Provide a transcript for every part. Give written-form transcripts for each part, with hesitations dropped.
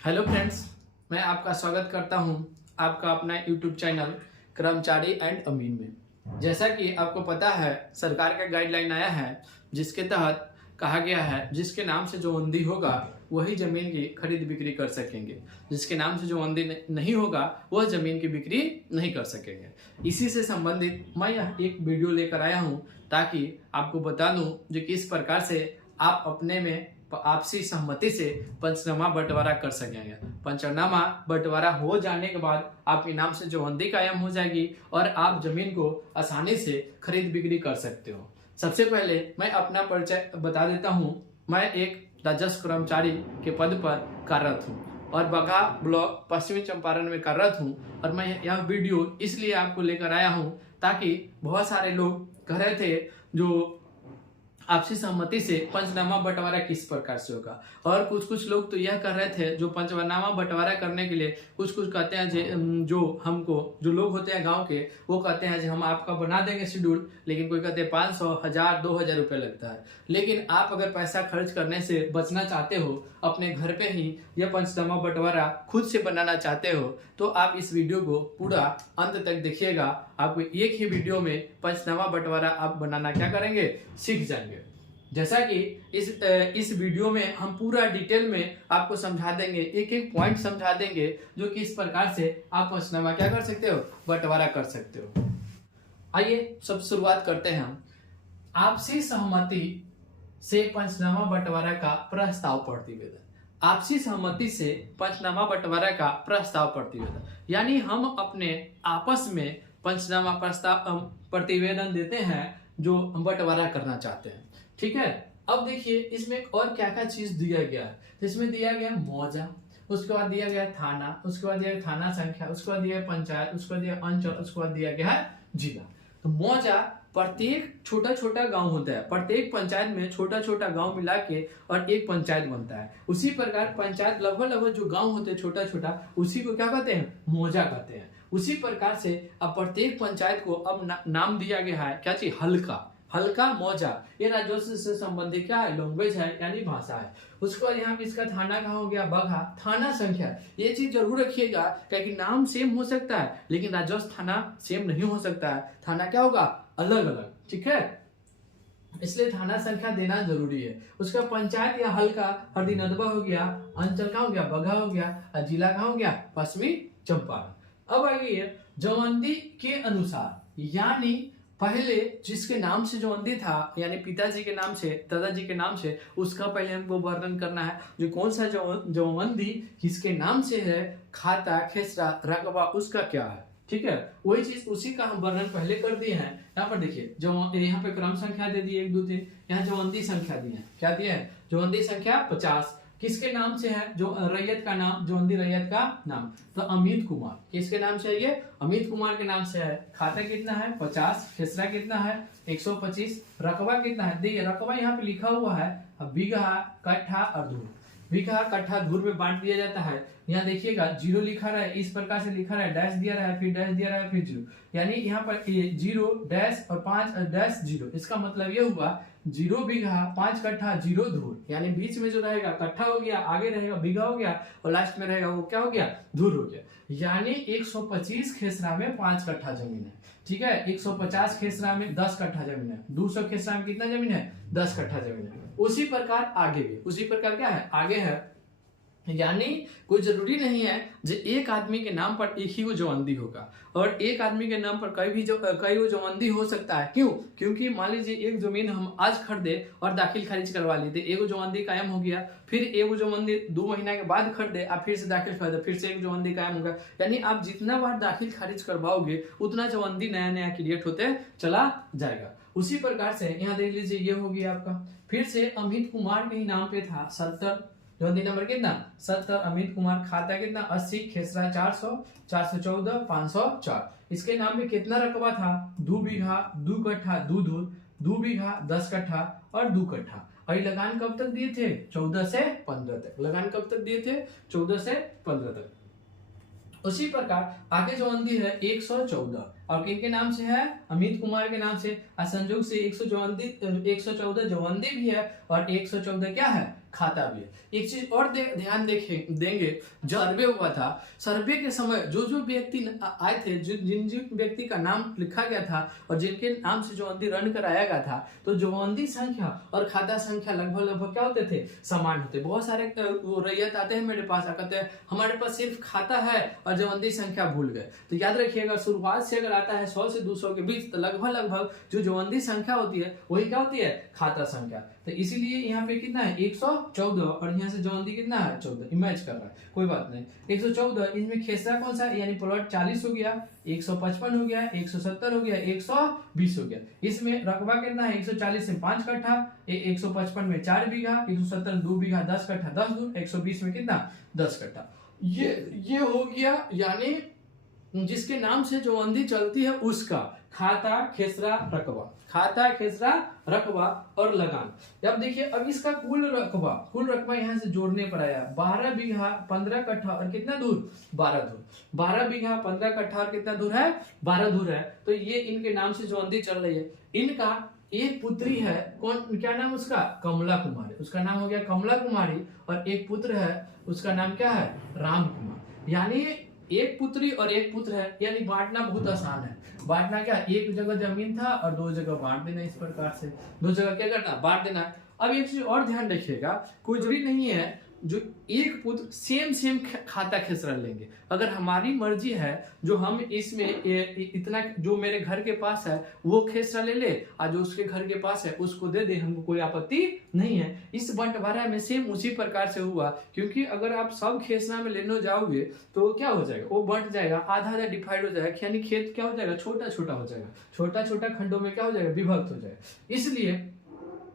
Hello friends, मैं आपका स्वागत करता हूं आपका अपना यूट्यूब चैनल कर्मचारी एंड अमीन में। जैसा कि आपको पता है, सरकार का गाइडलाइन आया है जिसके तहत कहा गया है जिसके नाम से जो बंदी होगा वही जमीन की खरीद बिक्री कर सकेंगे। जिसके नाम से जो बंदी नहीं होगा वह जमीन की बिक्री नहीं कर सकेंगे। इसी से संबंधित मैं यह एक वीडियो लेकर आया हूं ताकि आपको बता दूं जो किस प्रकार से आप अपने में आपसी सहमति से पंचनामा बंटवारा कर सकेंगे। पंचनामा बंटवारा हो जाने के बाद आपके नाम से जो बंदी कायम हो जाएगी और आप जमीन को आसानी से खरीद बिक्री कर सकते हो। सबसे पहले मैं अपना परिचय बता देता हूँ। मैं एक राजस्व कर्मचारी के पद पर कार्यरत हूँ और बगहा ब्लॉक पश्चिमी चंपारण में कार्यरत हूँ। और मैं यह वीडियो इसलिए आपको लेकर आया हूँ ताकि बहुत सारे लोग कह रहे थे जो आपसी सहमति से पंचनामा बंटवारा किस प्रकार से होगा, और कुछ लोग तो यह कर रहे थे जो पंचनामा बंटवारा करने के लिए कुछ कहते हैं जो हमको जो लोग होते हैं गांव के वो कहते हैं हम आपका बना देंगे शेड्यूल, लेकिन कोई कहते हैं 500, 1000, 2000 रुपये लगता है। लेकिन आप अगर पैसा खर्च करने से बचना चाहते हो, अपने घर पे ही यह पंचनामा बंटवारा खुद से बनाना चाहते हो, तो आप इस वीडियो को पूरा अंत तक देखिएगा। आपको एक ही वीडियो में पंचनामा बंटवारा आप बनाना क्या करेंगे, सीख जाएंगे। जैसा कि इस वीडियो में हम पूरा डिटेल में आपको समझा देंगे, एक एक पॉइंट समझा देंगे जो कि इस प्रकार से आप पंचनामा क्या कर सकते हो, बंटवारा कर सकते हो। आइए सब शुरुआत करते हैं हम आपसी सहमति से पंचनामा बंटवारा का प्रस्ताव प्रतिवेदन। आपसी सहमति से पंचनामा बंटवारा का प्रस्ताव प्रतिवेदन यानी हम अपने आपस में पंचनामा प्रस्ताव प्रतिवेदन देते हैं जो हम बंटवारा करना चाहते हैं। ठीक है, अब देखिए इसमें और क्या क्या चीज दिया गया है। तो इसमें दिया गया मौजा, उसके बाद दिया गया थाना, उसके बाद दिया गया थाना संख्या, उसके बाद दिया गया पंचायत, उसके बाद दिया अंचल, उसके बाद दिया गया है जिला। तो मौजा प्रत्येक छोटा छोटा गांव होता है, प्रत्येक पंचायत में छोटा छोटा गांव मिला के और एक पंचायत बनता है। उसी प्रकार पंचायत लगभग जो गांव होते हैं छोटा छोटा, उसी को क्या कहते हैं, मौजा कहते हैं। उसी प्रकार से अब प्रत्येक पंचायत को अब नाम दिया गया है क्या चीज, हल्का। हल्का मौजा ये राजस्व से संबंधित क्या है, लैंग्वेज है यानी भाषा है। उसके बाद यहाँ पे इसका थाना कहाँ हो गया, बगहा। थाना संख्या ये चीज जरूर रखिएगा क्योंकि नाम सेम हो सकता है लेकिन राजस्व थाना सेम नहीं हो सकता है। थाना क्या होगा, अलग अलग। ठीक है, इसलिए थाना संख्या देना जरूरी है। उसका पंचायत या हल्का हरदीनदवा हो गया, अंचल कहाँ हो गया, बगहा हो गया, और जिला कहाँ हो गया, पश्चिमी चंपारण। अब आइए जवंदी के अनुसार, यानी पहले जिसके नाम से जवंदी था यानी पिताजी के नाम से, दादाजी के नाम से, उसका पहले हमको वर्णन करना है जो कौन सा जवंदी किसके नाम से है, खाता, खेसरा, रकबा उसका क्या है। ठीक है, वही चीज उसी का हम वर्णन पहले कर दिए हैं। यहाँ पर देखिए यहाँ पे क्रम संख्या दे दी 1 2 3, यहाँ जवंदी संख्या दी है, क्या दिया है, जवंदी संख्या 50। किसके नाम से है, जो रैयत का नाम, जवंदी रैयत का नाम, तो अमित कुमार। किसके नाम से है ये, अमित कुमार के नाम से है। खाता कितना है, 50। खेसरा कितना है, 125। रकबा कितना है, देखिए रकबा यहाँ पे लिखा हुआ है, अब बीघा, कट्ठा और धूर। बीघा, कट्ठा, धूर में बांट दिया जाता है। यहाँ देखिएगा 0 लिखा रहा है, इस प्रकार से लिखा रहा है, डैश दिया रहा है, फिर डैश दिया रहा है, फिर 0, यानी यहाँ पर 0 डैश और 5 डैश 0। इसका मतलब ये हुआ 0 बीघा, 5 कट्ठा, 0 धूर, यानी बीच में जो रहेगा कट्ठा हो गया, आगे रहेगा बीघा हो गया और लास्ट में रहेगा वो क्या हो गया, धूर हो गया। यानी 125 खेसरा में 5 कट्ठा जमीन है। ठीक है, 150 खेसरा में 10 कट्ठा जमीन है। 200 खेसरा में कितना जमीन है, 10 कट्ठा जमीन है। उसी प्रकार आगे भी उसी प्रकार क्या है, आगे है। यानी कोई जरूरी नहीं है जो एक आदमी के नाम पर एक ही वो जवंदी होगा, और एक आदमी के नाम पर कई वो जवंदी हो सकता है। क्यों, क्योंकि मान लीजिए एक जमीन हम आज खरीदे और दाखिल खारिज करवा ली थी, एक जवंदी कायम हो गया, फिर एक जवंदी 2 महीना के बाद खरीदे, आप फिर से दाखिल खरीदे, फिर से एक जवंदी कायम होगा। यानी आप जितना बार दाखिल खारिज करवाओगे उतना जवंदी नया नया क्रिएट होते चला जाएगा। उसी प्रकार से यहाँ देख लीजिए ये हो गया आपका, फिर से अमित कुमार के ही नाम पे था 70, जवंदी नंबर कितना, 70। अमित कुमार, खाता कितना, 80। खेसरा 400, 414, 504। इसके नाम में कितना रकबा था, 2 बीघा, 2 कट्ठा, 2 धूर, 2 बीघा, 10 कट्ठा और 2 कट्ठा। और लगान कब तक दिए थे, 14 से 15 तक। लगान कब तक दिए थे, 14 से 15 तक। उसी प्रकार आगे जवंदी है 114 और किनके नाम से है, अमित कुमार के नाम से, और संयोग से 114 जवंदी भी है और 114 क्या है, खाता भी है। एक चीज और ध्यान देंगे, जो सर्वे हुआ था, सर्वे के समय जो जो व्यक्ति आए थे, जिन जिन व्यक्ति का नाम लिखा गया था और जिनके नाम से जवंदी रन कराया गया था, तो जवंदी संख्या और खाता संख्या लगभग लगभग क्या होते थे, समान होते। बहुत सारे रैयत आते हैं मेरे पास, कहते हैं हमारे पास सिर्फ खाता है और जवंदी संख्या भूल गए। तो याद रखिएगा, शुरुआत से अगर आता है 100 से 200 के बीच, तो लगभग लगभग जो जवंदी संख्या होती है वही क्या होती है, खाता संख्या। तो इसीलिए यहाँ पे कितना है, 114, और यहाँ से जवंदी कितना है, 14। इमेज कर रहा है, कोई बात नहीं। 114, इसमें खेसरा कौन सा है, यानी प्लॉट 40 हो गया, 155 हो गया, 170 हो गया, 120 हो गया। इसमें रकबा कितना है, 140 में 5 कट्ठा, 155 में 4 बीघा, 170 2 बीघा 10 कट्ठा 10 दूर, 120 में कितना, 10 कट्ठा। ये हो गया, यानी जिसके नाम से जवंदी चलती है उसका खाता, खेसरा, रकबा, खाता, खेसरा, रकबा और लगान। अब देखिए, अब इसका कुल रकबा यहाँ से जोड़ने पर आया 12 बीघा 15 कट्ठा और कितना दूर, 12 दूर। 12 बीघा 15 कट्ठा और कितना दूर है, 12 दूर है। तो ये इनके नाम से जवंदी चल रही है। इनका एक पुत्री है, कौन, क्या नाम उसका, कमला कुमारी, उसका नाम हो गया कमला कुमारी, और एक पुत्र है, उसका नाम क्या है, राम कुमार। यानी एक पुत्री और एक पुत्र है, यानी बांटना बहुत आसान है। बांटना क्या, एक जगह जमीन था और 2 जगह बांट देना, इस प्रकार से 2 जगह क्या करना, बांट देना। अब एक चीज और ध्यान रखिएगा, कोई जरूरी नहीं है जो एक पुत्र सेम खाता खेसरा लेंगे। अगर हमारी मर्जी है, जो हम इसमें इतना जो मेरे घर के पास है वो खेसरा ले ले, और जो उसके घर के पास है उसको दे दे, हमको कोई आपत्ति नहीं है। इस बंटवारा में सेम उसी प्रकार से हुआ, क्योंकि अगर आप सब खेसरा में लेने जाओगे तो क्या हो जाएगा, वो बंट जाएगा, आधा आधा डिवाइड हो जाएगा, यानी खेत क्या हो जाएगा, छोटा छोटा हो जाएगा, छोटा छोटा खंडों में क्या हो जाएगा, विभक्त हो जाएगा। इसलिए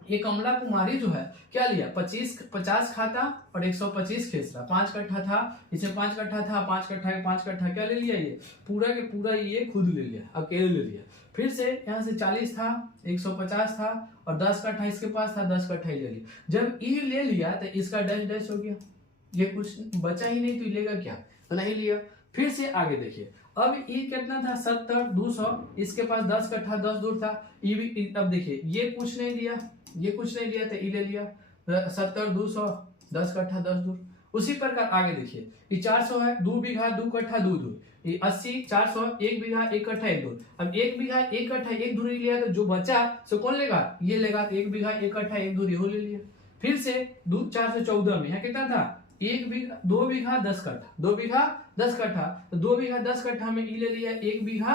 ये कमला कुमारी जो है क्या लिया, 50 खाता और 125 खेसरा, 5 कट्ठा था, इसमें 5 कट्ठा था, 5 कट्ठा 5 कट्ठा क्या ले लिया, ये पूरा के पूरा ये खुद ले लिया, अकेले ले लिया। फिर से यहाँ से 40 था, 150 था और 10 कट्ठा इसके पास था, 10 कट्ठा ही ले लिया। जब ये ले लिया तो इसका डैश डैश हो गया, ये कुछ बचा ही नहीं, तो लेगा क्या, तो नहीं लिया। फिर से आगे देखिए, अब ये कितना था, 70 200, इसके पास 10 कट्ठा 10 दूर था, ये भी। अब देखिए, ये कुछ नहीं लिया, ये कुछ नहीं लिया, तो ये ले लिया 70 200 10 कट्ठा 10 दूर। उसी प्रकार आगे देखिए, ये 400 है, 2 बीघा 2 कट्ठा 2 दूर, ये 80 400 1 बीघा 1 कट्ठा 1 दूर। अब 1 बीघा 1 कट्ठा 1 दूर लिया, तो जो बचा सो कौन लेगा, ये लेगा, तो 1 बीघा 1 कट्ठा 1 दूर ये ले लिया। फिर से 414 में यहाँ कितना था, 1 बीघा 2 बीघा 10 कट्ठा, 2 बीघा 10 कट्ठा, तो 2 बीघा 10 कट्ठा में ये ले लिया 1 बीघा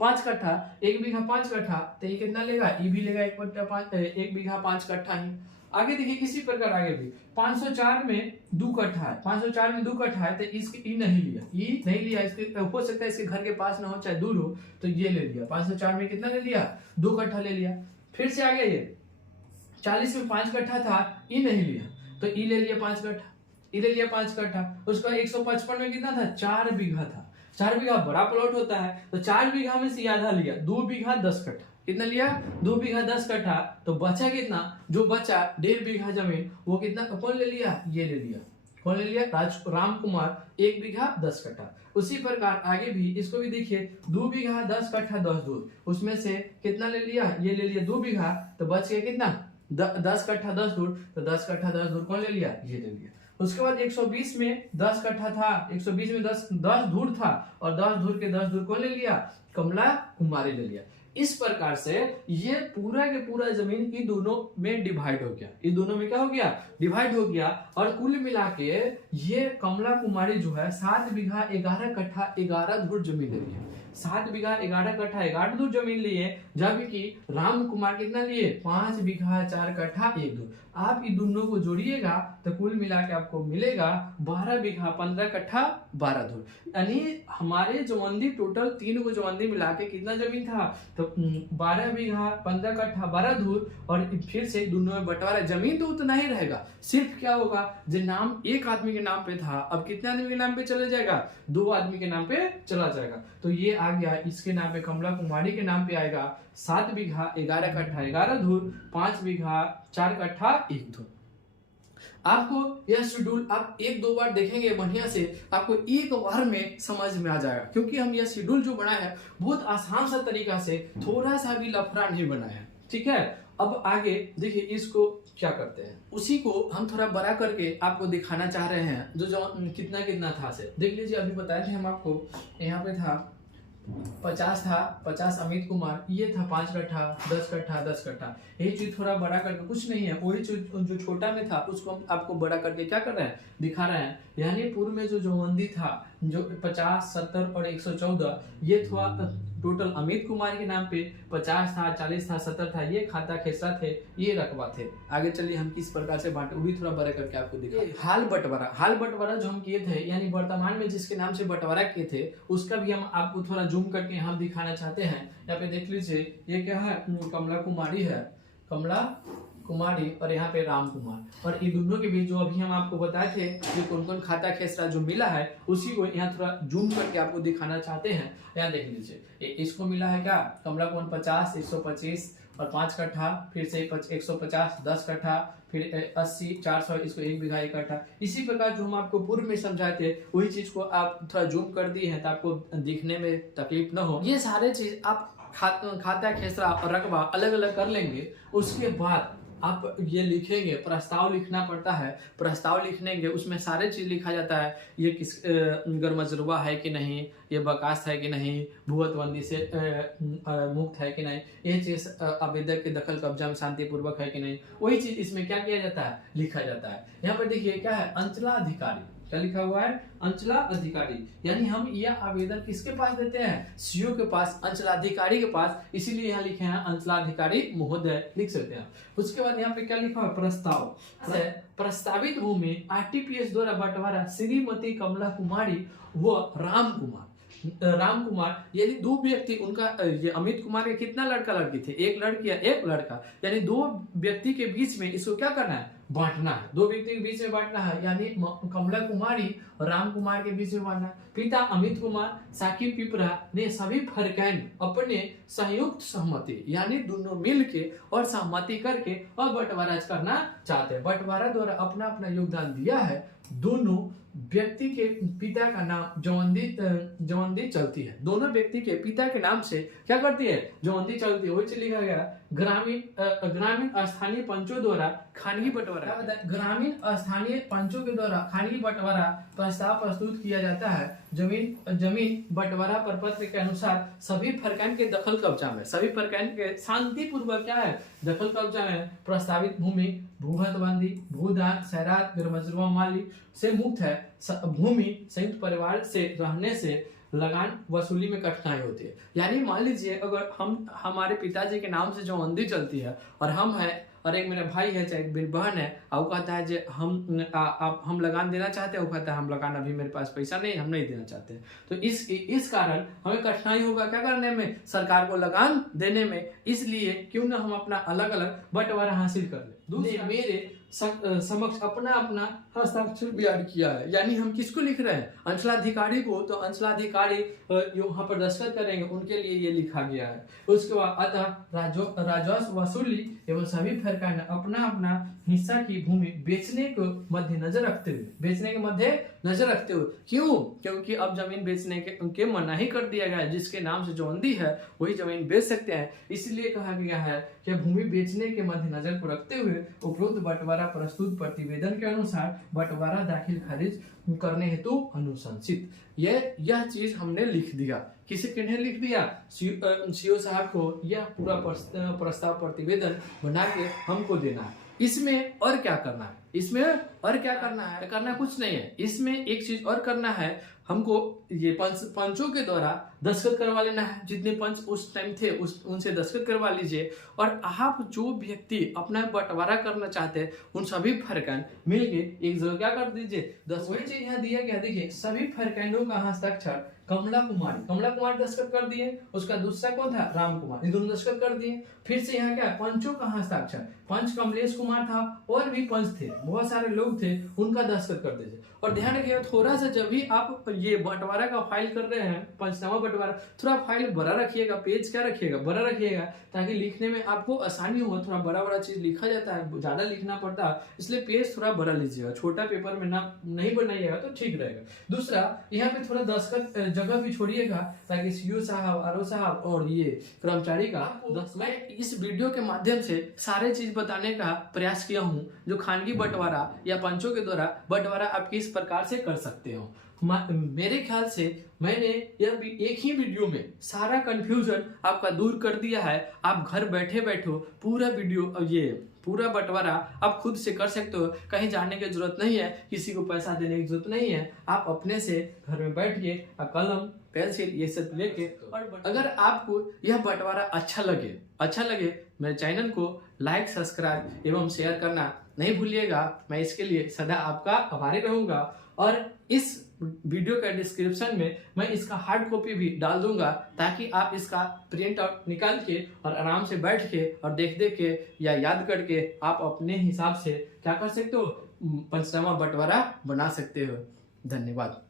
5 कट्ठा, 1 बीघा 5 कट्ठा, तो ये कितना लेगा, ये भी लेगा 1 बीघा 5 कट्ठा ही। आगे देखिए, इसी प्रकार आगे भी 504 में 2 कट्ठा है, 504 में 2 कट्ठा है, तो इसकी ई नहीं लिया, ई नहीं लिया, इसके हो सकता है इसके घर के पास ना हो, चाहे दूर हो, तो ये ले लिया। 504 में कितना ले लिया, 2 कट्ठा ले लिया। फिर से आगे ये 40 में 5 कट्ठा था, ई नहीं लिया, तो ई ले लिया 5 कट्ठा, ई ले लिया 5 कट्ठा। उसका 155 में कितना था, 4 बीघा था, 4 बीघा बड़ा प्लॉट होता है, तो 4 बीघा में से आधा लिया, 2 बीघा 10 कट्ठा, कितना लिया, 2 बीघा 10 कट्ठा, तो बचा कितना, जो बचा 1.5 बीघा जमीन, वो कितना कौन ले लिया, ये ले लिया, कौन ले लिया, राम कुमार 1 बीघा 10 कट्ठा। उसी प्रकार आगे भी इसको भी देखिए, 2 बीघा 10 कट्ठा 10 दूर, उसमें से कितना ले लिया, ये ले लिया 2 बीघा, तो बच गया कितना, 10 कट्ठा 10 दूर, तो 10 कट्ठा 10 दूर कौन ले लिया, ये ले लिया। उसके बाद 120 में 10 कट्ठा था, 120 में 10 दूर था, और 10 दूर के 10 दूर कौन ले लिया, कमला कुमारी ले लिया। इस प्रकार से ये पूरा के पूरा जमीन इन दोनों में डिवाइड हो गया, इन दोनों में क्या हो गया, डिवाइड हो गया। और कुल मिला के ये कमला कुमारी जो है 7 बीघा 11 कट्ठा 11 धूर जमीन ले लिए, 7 बीघा 11 कट्ठा 11 धूर जमीन लिए, जबकि राम कुमार कितना लिए, 5 बीघा 4 कट्ठा 1 धूर। आप इन दोनों को जोड़िएगा तो कुल मिला के आपको मिलेगा 12 बीघा 15 कट्ठा 12 धूर। यानी हमारे जवंदी टोटल 3 को जवंदी मिला के कितना जमीन था, तो 12 बीघा 15 कट्ठा 12 धूर। और फिर से दोनों में बंटवारा, जमीन तो उतना ही रहेगा, सिर्फ क्या होगा, जो नाम एक आदमी के नाम पे था अब कितने आदमी के नाम पे चला जाएगा, 2 आदमी के नाम पे चला जाएगा। तो ये आ गया, इसके नाम पे कमला कुमारी के नाम पे आएगा 7 बीघा 11 कट्ठा 11 धूर, 5 बीघा 4 कट्ठा 1 धूर। आपको यह शेड्यूल आप एक दो बार देखेंगे बढ़िया से, आपको एक बार में समझ में आ जाएगा, क्योंकि हम यह शेड्यूल जो बनाया है बहुत आसान सा तरीका से, थोड़ा सा भी लफड़ा नहीं बनाया है। ठीक है, अब आगे देखिए इसको क्या करते हैं, उसी को हम थोड़ा बड़ा करके आपको दिखाना चाह रहे हैं। जो कितना कितना था से देख लीजिए। अभी बताए थे हम आपको, यहाँ पे था 50 था, 50 अमित कुमार, ये था 5 कट्ठा 10 कट्ठा 10 कट्ठा। यही चीज थोड़ा बड़ा करके, कुछ नहीं है, वही चीज जो छोटा में था उसको हम आपको बड़ा करके क्या कर रहे हैं, दिखा रहे हैं। यानी पूर्व में जो जोवंदी था, जो 50 70 और 114, ये था टोटल अमित कुमार के नाम पे 50 था, 40 था, 70 था, ये खाता खेसरा थे, ये रकबा थे। आगे चलिए हम किस प्रकार से बांटे वो भी थोड़ा बड़ा करके आपको दिखाएं। हाल बंटवारा जो हम किए थे, यानी वर्तमान में जिसके नाम से बंटवारा किए थे, उसका भी हम आपको थोड़ा जूम करके हम दिखाना चाहते हैं। यहाँ पे देख लीजिए, ये क्या है, कमला कुमारी है, कमला कुमारी, और यहाँ पे राम कुमार, और ये दोनों के बीच जो अभी हम आपको बताए थे कि कौन कौन खाता खेसरा जो मिला है, उसी को यहाँ थोड़ा जूम करके आपको दिखाना चाहते हैं। यहाँ देख लीजिए, इसको मिला है क्या, कमला को 50 125 और 5 कट्ठा, फिर से 150 10 कट्ठा, फिर 80 400, इसको 1 बीघा 1 कट्ठा। इसी प्रकार जो हम आपको पूर्व में समझाए थे, वही चीज को आप थोड़ा जूम कर दिए हैं, ताकि आपको दिखने में तकलीफ न हो। ये सारे चीज आप खाता खेसरा और रकबा अलग अलग कर लेंगे। उसके बाद आप ये लिखेंगे, प्रस्ताव लिखना पड़ता है, प्रस्ताव लिखेंगे, उसमें सारे चीज लिखा जाता है, ये किस गरमजरुआ है कि नहीं, ये बकास है कि नहीं, भूवतबंदी से मुक्त है कि नहीं, ये चीज आवेदक के दखल कब्जा में शांतिपूर्वक है कि नहीं, वही चीज इसमें क्या किया जाता है, लिखा जाता है। यहाँ पर देखिए क्या है, अंचलाधिकारी, क्या लिखा हुआ है, अंचला अधिकारी, यानी हम यह आवेदन किसके पास देते हैं, सीओ के पास, अंचलाधिकारी के पास, इसीलिए यहाँ लिखे हैं अंचलाधिकारी महोदय, लिख सकते हैं। उसके बाद यहाँ पे क्या लिखा है, प्रस्ताव, प्रस्तावित भूमि आरटीपीएस द्वारा बंटवारा श्रीमती कमला कुमारी व राम कुमार, यानी दो व्यक्ति, उनका ये अमित कुमार के कितना लड़का लड़की थे, एक लड़की है एक लड़का, यानी दो व्यक्ति के बीच में इसको क्या करना है, बांटना है, दो व्यक्ति के बीच में बांटना है, यानी कमला कुमारी और राम कुमार के बीच में बांटना है। पिता अमित कुमार साकिब पिपरा ने सभी फरकैन अपने संयुक्त सहमति, यानी दोनों मिल के और सहमति करके और बंटवारा करना चाहते हैं। बंटवारा द्वारा अपना अपना योगदान दिया है। दोनों व्यक्ति के पिता का नाम जवंदी चलती है, दोनों व्यक्ति के पिता के नाम से क्या करती है, जवंदी चलती है। वही लिखा गया ग्रामीण स्थानीय पंचों द्वारा खानगी बंटवारा, ग्रामीण स्थानीय पंचों के द्वारा खानगी बंटवारा प्रस्ताव प्रस्तुत किया जाता है। जमीन बंटवारा प्रपत्र के अनुसार सभी फरकैन के दखल कब्जा में, सभी फरकैन के शांतिपूर्वक क्या है, दखल कब्जा में। प्रस्तावित भूमि भूहतबंदी, भूदान, सैरात, गरमजरुआ माली से मुक्त है। भूमि संयुक्त परिवार से रहने से लगान वसूली में कठिनाई होती है। यानी मान लीजिए अगर हमारे पिताजी के नाम से जो जवंदी चलती है और हम है और एक मेरा भाई है चाहे एक बहन है, और वो कहता है जे हम लगान देना चाहते हैं, वो कहता है हम लगान अभी मेरे पास पैसा नहीं, हम नहीं देना चाहते। तो इस कारण हमें कठिनाई होगा क्या करने में, सरकार को लगान देने में। इसलिए क्यों ना हम अपना अलग अलग बंटवारा हासिल कर ले। दूसरा, मेरे समक्ष अपना अपना हस्ताक्षर बयान किया है, यानी हम किसको लिख रहे हैं, अंचलाधिकारी को, तो अंचलाधिकारी यहाँ पर दस्तखत करेंगे, उनके लिए ये लिखा गया है। उसके बाद अतः राजस्व वसूली एवं सभी फरकैन अपना अपना हिस्सा की भूमि बेचने के मध्य नजर रखते हुए, क्यों, क्योंकि अब जमीन बेचने के मनाही कर दिया गया है, जिसके नाम से जवंदी है वही जमीन बेच सकते हैं। इसलिए कहा गया है कि भूमि बेचने के मध्य नजर को रखते हुए उपरोक्त बंटवारा प्रस्तुत प्रतिवेदन के अनुसार बंटवारा दाखिल खारिज करने हेतु अनुशंसित। यह चीज हमने लिख दिया, किसी किन्हें लिख दिया, सीओ साहब को। यह पूरा प्रस्ताव प्रतिवेदन बना के हमको देना है। इसमें और क्या करना है, करना कुछ नहीं है। इसमें एक चीज और करना है, हमको ये पंचों के द्वारा दस्तखत करवा लेना है। जितने पंच उस टाइम थे उनसे दस्तखत करवा लीजिए, और आप जो व्यक्ति अपना बंटवारा करना चाहते हैं उन सभी फरकैन मिलके एक जगह क्या कर दीजिए, वही चीज यहाँ दिया गया। देखिए सभी फरकैनों का हस्ताक्षर कमला कुमार दस्तखत कर दिए, उसका दूसरा कौन था, राम कुमार, ये दोनों दस्तखत कर दिए। फिर से यहाँ क्या, पंचों का हस्ताक्षर, पंच कमलेश कुमार था और भी पंच थे, बहुत सारे लोग थे उनका दस्तखत करते थे। और ध्यान रखिएगा थोड़ा सा जब भी आप ये बंटवारा का फाइल कर रहे हैं, पंचनामा बंटवारा, थोड़ा फाइल बड़ा रखिएगा, पेज क्या रखिएगा, बड़ा रखिएगा, ताकि लिखने में आपको आसानी हो। थोड़ा बड़ा बड़ा चीज लिखा जाता है, ज्यादा लिखना पड़ता है, इसलिए पेज थोड़ा बड़ा लीजिएगा। छोटा पेपर में ना नहीं बनाइएगा तो ठीक रहेगा। दूसरा, यहाँ पे थोड़ा दस्तखत जगह भी छोड़िएगा, ताकि सीओ साहब, आरओ साहब और ये कर्मचारी का मैं इस वीडियो के माध्यम से सारे चीज बताने का प्रयास किया हूँ, जो खानगी बंटवारा या पंचों के द्वारा बंटवारा आप किस प्रकार से कर सकते हो। मेरे ख्याल से मैंने यह एक ही वीडियो में सारा कंफ्यूजन आपका दूर कर दिया है। आप घर बैठे बैठो पूरा वीडियो, ये पूरा बंटवारा आप खुद से कर सकते हो। कहीं जाने की जरूरत नहीं है, किसी को पैसा देने की जरूरत नहीं है। आप अपने से घर में बैठ के कलम, पेंसिल ये सब लेके, और अगर आपको यह बंटवारा अच्छा लगे मेरे चैनल को लाइक, सब्सक्राइब एवं शेयर करना नहीं भूलिएगा। मैं इसके लिए सदा आपका आभारी रहूंगा। और इस वीडियो का डिस्क्रिप्शन में मैं इसका हार्ड कॉपी भी डाल दूंगा, ताकि आप इसका प्रिंट आउट निकाल के और आराम से बैठ के और देख के या याद करके आप अपने हिसाब से क्या कर सकते हो, पंचनामा बंटवारा बना सकते हो। धन्यवाद।